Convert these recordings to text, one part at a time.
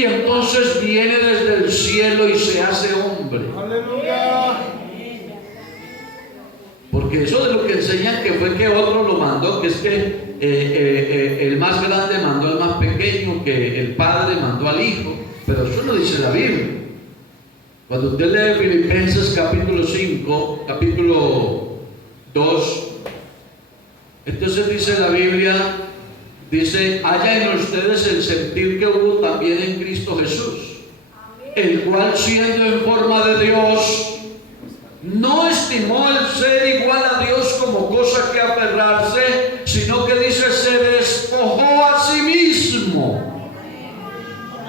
y entonces viene desde el cielo y se hace hombre. Aleluya. Porque eso de lo que enseñan que fue que otro lo mandó, que es que el más grande mandó al más pequeño, que el padre mandó al hijo, pero eso no dice la Biblia. Cuando usted lee Filipenses capítulo 5, capítulo 2, entonces dice la Biblia, dice, haya en ustedes el sentir que hubo también en Cristo Jesús, el cual siendo en forma de Dios, no estimó el ser igual a Dios como cosa que aferrarse, sino que dice, se despojó a sí mismo.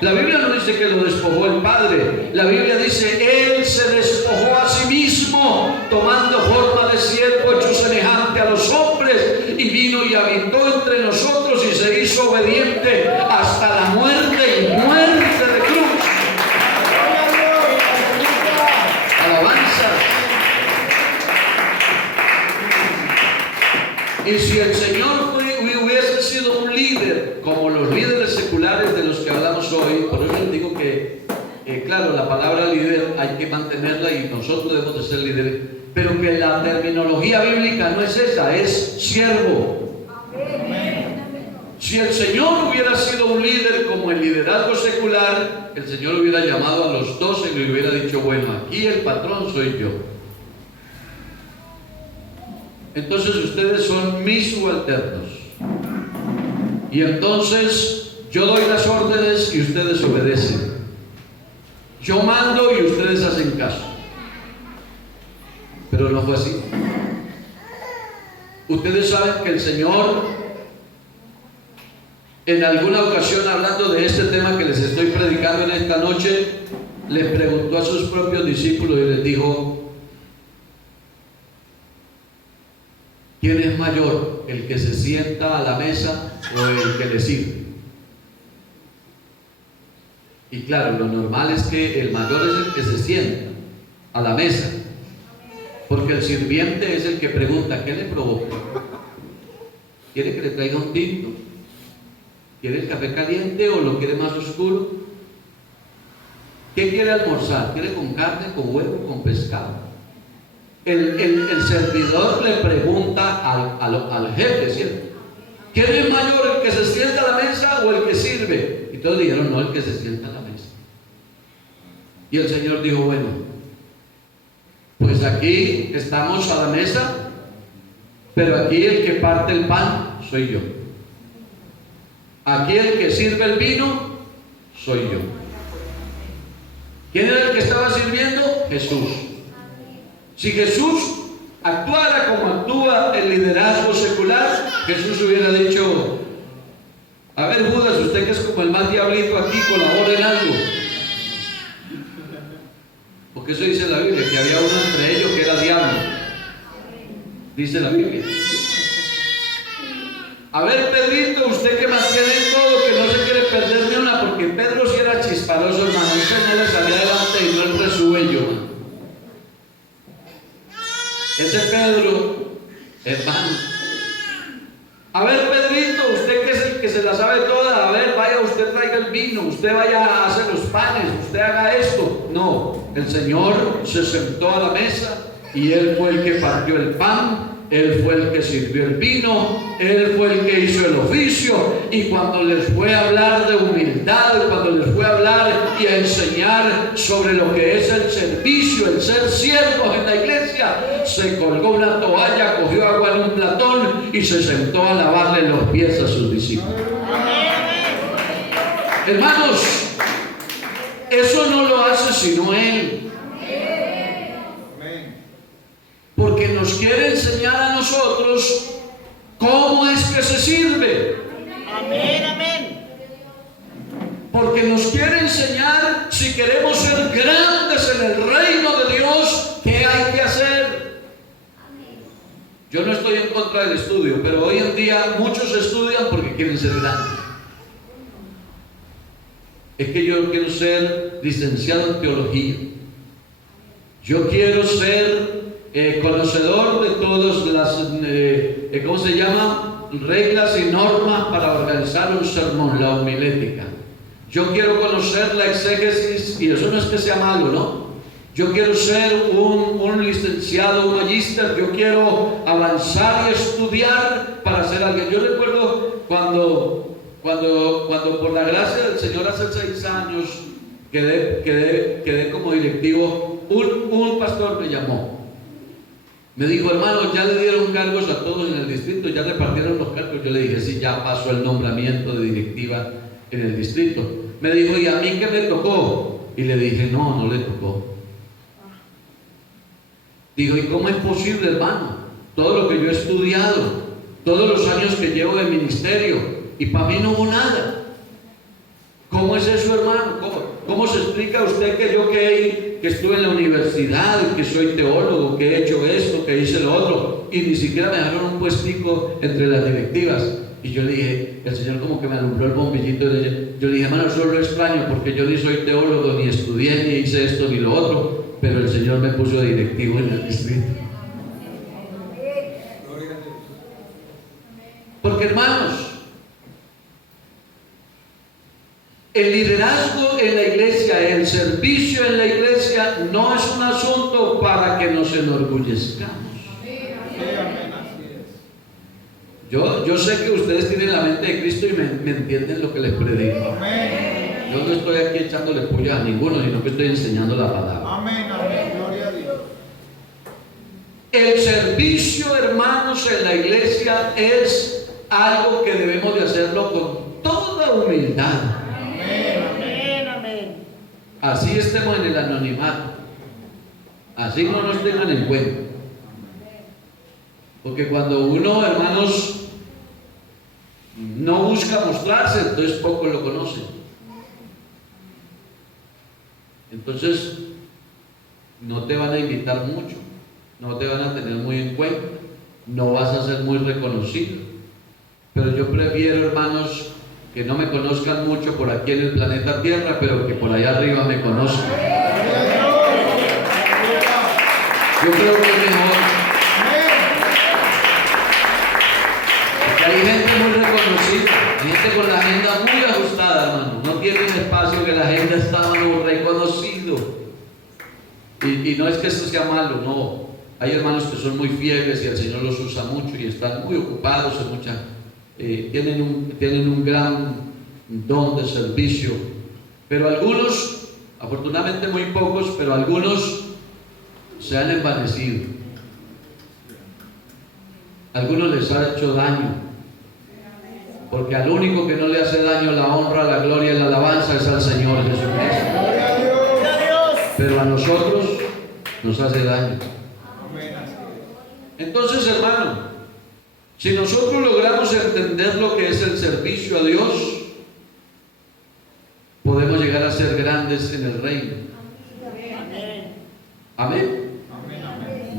La Biblia no dice que lo despojó el Padre, la Biblia dice, Él se despojó a sí mismo, tomando forma de siervo hecho semejante a los hombres, y vino y habitó entre nosotros y se hizo obediente hasta la muerte y muerte de cruz. Alabanza. Y si el Señor hubiese sido un líder, como los líderes seculares de los que hablamos hoy, por eso les digo que, claro, la palabra líder hay que mantenerla y nosotros debemos de ser líderes, pero que la terminología bíblica no es esa, es siervo. Si el Señor hubiera sido un líder como el liderazgo secular, el Señor hubiera llamado a los 12 y le hubiera dicho, bueno, aquí el patrón soy yo. Entonces ustedes son mis subalternos. Y entonces yo doy las órdenes y ustedes obedecen. Yo mando y ustedes hacen caso. Pero no fue así. Ustedes saben que el Señor, en alguna ocasión hablando de este tema que les estoy predicando en esta noche, les preguntó a sus propios discípulos y les dijo, ¿quién es mayor, el que se sienta a la mesa o el que le sirve? Y claro, lo normal es que el mayor es el que se sienta a la mesa, porque el sirviente es el que pregunta, ¿qué le provoca? ¿Quiere que le traiga un tinto? ¿Quiere el café caliente o lo quiere más oscuro? ¿Qué quiere almorzar? ¿Quiere con carne, con huevo, con pescado? El servidor le pregunta al jefe, ¿cierto? ¿Quién es mayor, el que se sienta a la mesa o el que sirve? Y todos dijeron, no, el que se sienta a la mesa. Y el Señor dijo, bueno, pues aquí estamos a la mesa, pero aquí el que parte el pan soy yo. Aquí el que sirve el vino soy yo. ¿Quién era el que estaba sirviendo? Jesús. Si Jesús actuara como actúa el liderazgo secular, Jesús hubiera dicho, a ver Judas, usted que es como el más diablito aquí, colabora en algo. Porque eso dice la Biblia, que había uno entre ellos que era diablo. Dice la Biblia. A ver Pedrito, usted que mantiene todo, que no se quiere perder ni una, porque Pedro sí era chisparoso, hermano, ese no le salía adelante y no el resuello. Ese Pedro, hermano. A ver Pedrito, usted que es el que se la sabe toda, a ver, vaya, usted traiga el vino, usted vaya a hacer los panes, usted haga esto. No, el Señor se sentó a la mesa y Él fue el que partió el pan, Él fue el que sirvió el vino, Él fue el que hizo el oficio. Y cuando les fue a hablar de humildad, cuando les fue a hablar y a enseñar sobre lo que es el servicio, el ser siervos en la iglesia, se colgó una toalla, cogió agua en un platón y se sentó a lavarle los pies a sus discípulos. Hermanos, eso no lo hace sino Él. Porque nos quiere enseñar a nosotros cómo es que se sirve. Amén, amén. Porque nos quiere enseñar, si queremos ser grandes en el reino de Dios, qué hay que hacer. Yo no estoy en contra del estudio, pero hoy en día muchos estudian porque quieren ser grandes. Es que yo quiero ser licenciado en teología. Yo quiero ser conocedor de todas las, ¿cómo se llama? Reglas y normas para organizar un sermón, la homilética. Yo quiero conocer la exégesis, y eso no es que sea malo, ¿no? Yo quiero ser un licenciado, un magíster, yo quiero avanzar y estudiar para ser alguien. Yo recuerdo cuando por la gracia del Señor hace 6 años quedé como directivo, un pastor me llamó. Me dijo, hermano, ya le dieron cargos a todos en el distrito, ya repartieron los cargos. Yo le dije, sí, ya pasó el nombramiento de directiva en el distrito. Me dijo, ¿y a mí qué me tocó? Y le dije, no le tocó. Dijo, ¿y cómo es posible, hermano? Todo lo que yo he estudiado, todos los años que llevo de ministerio, y para mí no hubo nada. ¿Cómo es eso, hermano? ¿Cómo se explica usted que yo que estuve en la universidad, que soy teólogo, que he hecho esto, que hice lo otro, y ni siquiera me dejaron un puestico entre las directivas? Y yo le dije, el Señor como que me alumbró el bombillito. Yo le dije, hermano, eso lo extraño porque yo ni soy teólogo, ni estudié, ni hice esto, ni lo otro, pero el Señor me puso directivo en el distrito. Porque, hermanos, el liderazgo en la iglesia, el servicio en la iglesia no es un asunto para que nos enorgullezcamos. Yo sé que ustedes tienen la mente de Cristo y me entienden lo que les predico. Yo no estoy aquí echándole puya a ninguno, sino que estoy enseñando la palabra. Amén, amén, gloria a Dios. El servicio, hermanos, en la iglesia es algo que debemos de hacerlo con toda humildad. Amén, amén. Así estemos en el anonimato, así no nos tengan en cuenta. Porque cuando uno, hermanos, no busca mostrarse, entonces poco lo conocen. Entonces no te van a invitar mucho, no te van a tener muy en cuenta, no vas a ser muy reconocido. Pero yo prefiero, hermanos, que no me conozcan mucho por aquí en el planeta Tierra, pero que por allá arriba me conozcan. Yo creo que es mejor. Porque hay gente muy reconocida, hay gente con la agenda muy ajustada, hermano. No tiene un espacio que la agenda está reconocido. Y no es que esto sea malo, no. Hay hermanos que son muy fieles y el Señor los usa mucho y están muy ocupados en tienen un gran don de servicio, pero algunos, afortunadamente muy pocos, pero algunos se han envanecido. Algunos les ha hecho daño, porque al único que no le hace daño la honra, la gloria y la alabanza es al Señor Jesucristo, pero a nosotros nos hace daño. Entonces, hermano, si nosotros logramos entender lo que es el servicio a Dios, podemos llegar a ser grandes en el reino. Amén.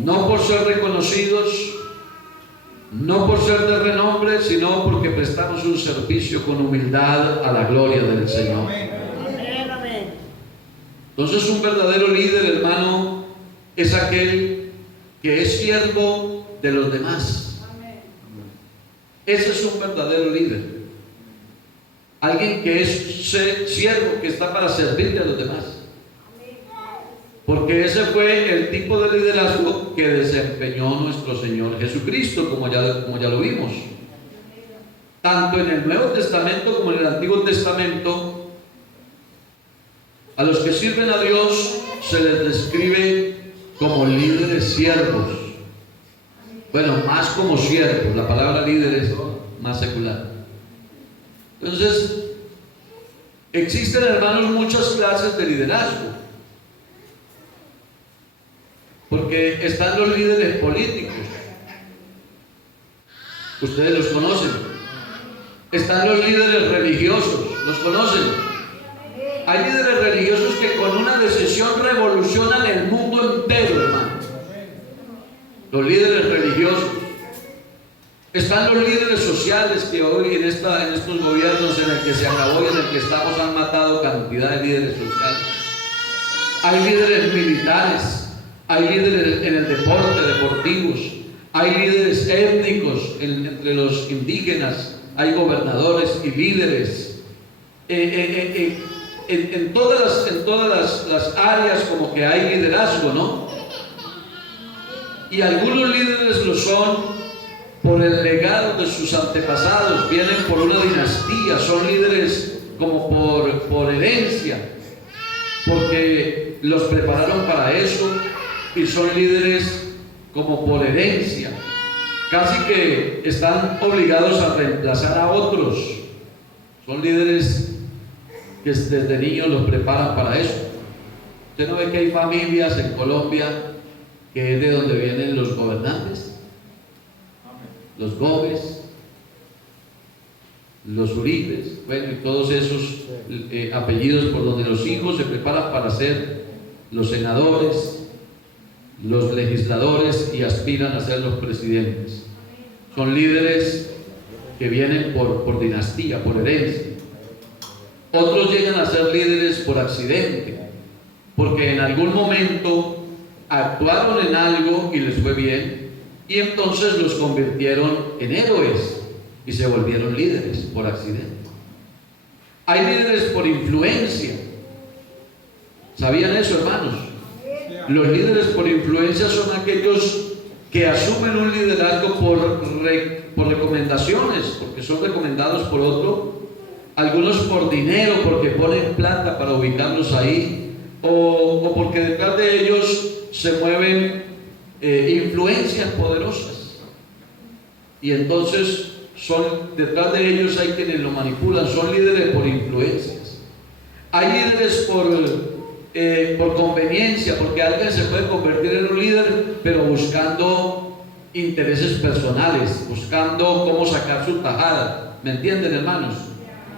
No por ser reconocidos, no por ser de renombre, sino porque prestamos un servicio con humildad a la gloria del Señor. Entonces, un verdadero líder, hermano, es aquel que es siervo de los demás. Ese es un verdadero líder. Alguien que es siervo, que está para servirle a los demás. Porque ese fue el tipo de liderazgo que desempeñó nuestro Señor Jesucristo, como ya lo vimos. Tanto en el Nuevo Testamento como en el Antiguo Testamento, a los que sirven a Dios se les describe como líderes siervos. Bueno, más como siervos, la palabra líder es más secular. Entonces, existen, hermanos, muchas clases de liderazgo. Porque están los líderes políticos. Ustedes los conocen. Están los líderes religiosos. ¿Los conocen? Hay líderes religiosos que con una decisión revolucionan el mundo entero, hermano. Los líderes religiosos. Están los líderes sociales que hoy en estos gobiernos en el que se acabó y en el que estamos han matado cantidad de líderes sociales. Hay líderes militares, hay líderes en el deporte, deportivos, hay líderes étnicos entre los indígenas, hay gobernadores y líderes. en todas las áreas como que hay liderazgo, ¿no? Y algunos líderes lo son por el legado de sus antepasados, vienen por una dinastía, son líderes como por herencia, porque los prepararon para eso, y son líderes como por herencia, casi que están obligados a reemplazar a otros. Son líderes que desde niños los preparan para eso. Usted no ve que hay familias en Colombia que es de donde vienen los gobernantes, los Gómez, los Uribes, bueno, y todos esos apellidos por donde los hijos se preparan para ser los senadores, los legisladores y aspiran a ser los presidentes. Son líderes que vienen por dinastía, por herencia. Otros llegan a ser líderes por accidente, porque en algún momento actuaron en algo y les fue bien, y entonces los convirtieron en héroes y se volvieron líderes por accidente. Hay líderes por influencia. ¿Sabían eso, hermanos? Los líderes por influencia son aquellos que asumen un liderazgo por recomendaciones, porque son recomendados por otro. Algunos por dinero, porque ponen plata para ubicarlos ahí, o porque detrás de ellos se mueven influencias poderosas, y entonces detrás de ellos hay quienes lo manipulan. Son líderes por influencias. Hay líderes por conveniencia, porque alguien se puede convertir en un líder, pero buscando intereses personales, buscando cómo sacar su tajada. ¿Me entienden, hermanos?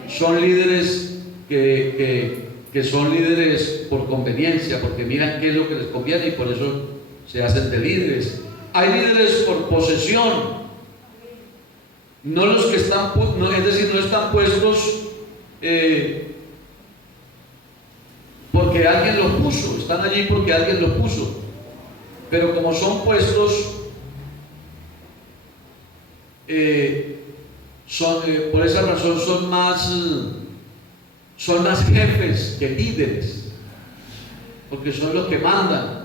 Son líderes que son líderes por conveniencia, porque miran qué es lo que les conviene y por eso se hacen de líderes. Hay líderes por posesión, no los que están, es decir, no están puestos porque alguien los puso, están allí porque alguien los puso, pero como son puestos, por esa razón son más jefes que líderes, porque son los que mandan.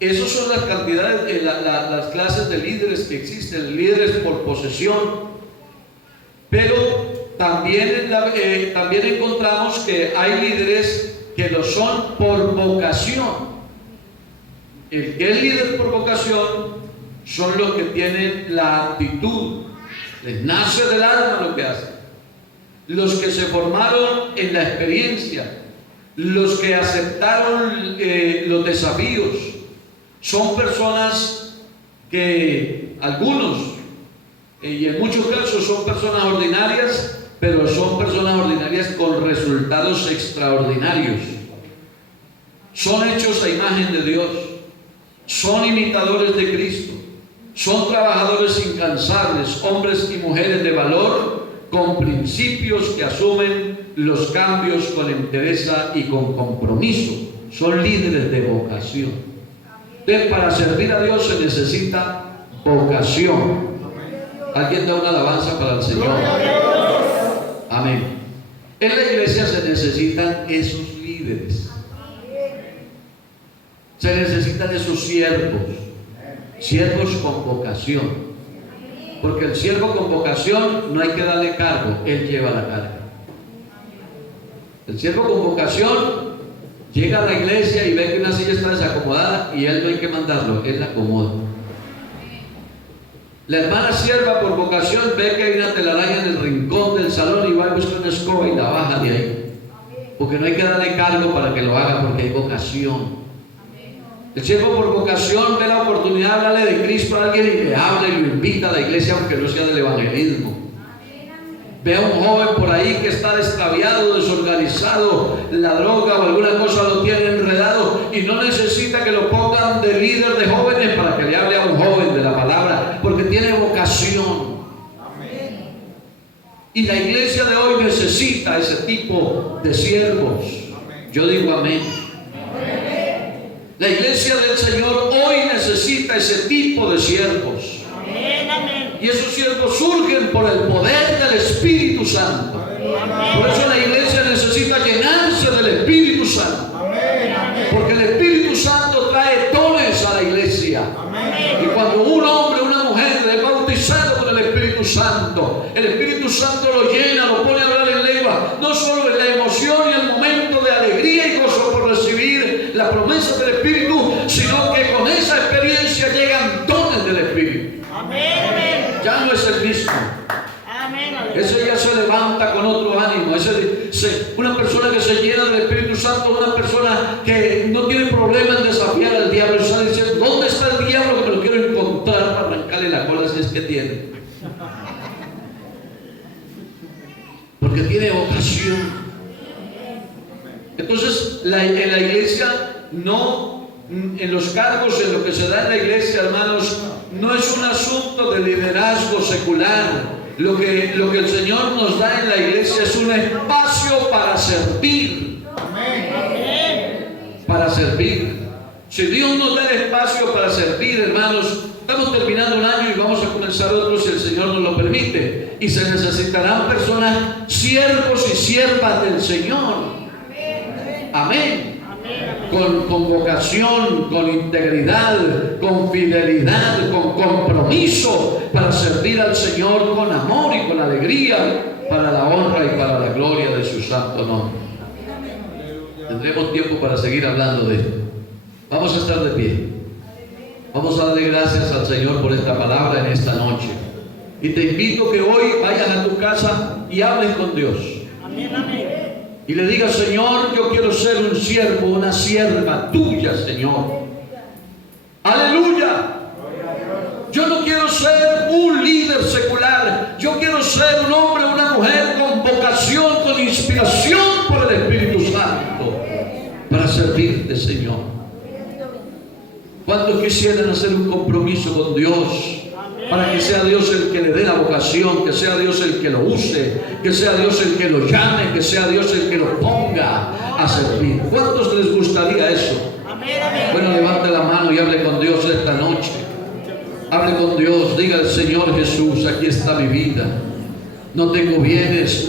Esas son las cantidades, las clases de líderes que existen. Líderes por posesión, pero también encontramos que hay líderes que lo son por vocación. El que es líder por vocación son los que tienen la aptitud, les nace del alma lo que hacen. Los que se formaron en la experiencia, los que aceptaron los desafíos, son personas que algunos, y en muchos casos son personas ordinarias, pero son personas ordinarias con resultados extraordinarios. Son hechos a imagen de Dios, son imitadores de Cristo, son trabajadores incansables, hombres y mujeres de valor, con principios que asumen los cambios con entereza y con compromiso. Son líderes de vocación. Entonces, para servir a Dios se necesita vocación. ¿Alguien da una alabanza para el Señor? Amén. En la iglesia se necesitan esos líderes. Se necesitan esos siervos con vocación. Porque el siervo con vocación no hay que darle cargo, él lleva la carga. El siervo con vocación llega a la iglesia y ve que una silla está desacomodada y él no hay que mandarlo, él la acomoda. La hermana sierva por vocación ve que hay una telaraña en el rincón del salón y va a buscar una escoba y la baja de ahí. Porque no hay que darle cargo para que lo haga, porque hay vocación. El siervo por vocación ve la oportunidad de hablarle de Cristo a alguien y le habla y lo invita a la iglesia, aunque no sea del evangelismo. Ve a un joven por ahí que está extraviado, desorganizado, la droga o alguna cosa lo tiene enredado y no necesita que lo pongan de líder de jóvenes para que le hable a un joven de la palabra, porque tiene vocación. Y la iglesia de hoy necesita ese tipo de siervos. Yo digo amén. La iglesia del Señor hoy necesita ese tipo de siervos. Amén, amén. Y esos siervos surgen por el poder del Espíritu Santo. Por eso la iglesia necesita llenarse del Espíritu Santo. Porque el Espíritu Santo trae dones a la iglesia. Y cuando un hombre o una mujer es bautizado con el Espíritu Santo, el Espíritu Santo lo llena, lo pone a hablar en lengua, no solo en la emoción y el momento de alegría y gozo por recibir la promesa del Espíritu, sino que con esa experiencia llegan dones del Espíritu. Ya no es el mismo. Ese ya se levanta con otro ánimo. Una persona que se llena del Espíritu Santo, una persona que no tiene problema en desafiar al diablo, está diciendo: ¿dónde está el diablo que me lo quiero encontrar para arrancarle la cola si es que tiene? Porque tiene vocación. Entonces en la iglesia no, en los cargos, en lo que se da en la iglesia, hermanos, no es un asunto de liderazgo secular. Lo que el Señor nos da en la iglesia es un espacio para servir. Para servir. Si Dios nos da el espacio para servir, hermanos, estamos terminando un año y vamos a comenzar otro si el Señor nos lo permite. Y se necesitarán personas, siervos y siervas del Señor. Amén. Con vocación, con integridad, con fidelidad, con compromiso para servir al Señor con amor y con alegría, para la honra y para la gloria de su santo nombre. Tendremos tiempo para seguir hablando de esto. Vamos a estar de pie. Vamos a darle gracias al Señor por esta palabra en esta noche. Y te invito que hoy vayas a tu casa y hables con Dios. Y le digas: Señor, yo quiero ser un siervo, una sierva tuya, Señor. Aleluya. Yo no quiero ser un líder secular. Yo quiero ser un hombre o una mujer con vocación, con inspiración por el Espíritu Santo, para servirte, Señor. ¿Cuántos quisieran hacer un compromiso con Dios? Para que sea Dios el que le dé la vocación, que sea Dios el que lo use, que sea Dios el que lo llame, que sea Dios el que lo ponga a servir. ¿Cuántos les gustaría eso? Bueno, levante la mano y hable con Dios esta noche. Hable con Dios, diga al Señor Jesús: aquí está mi vida. No tengo bienes,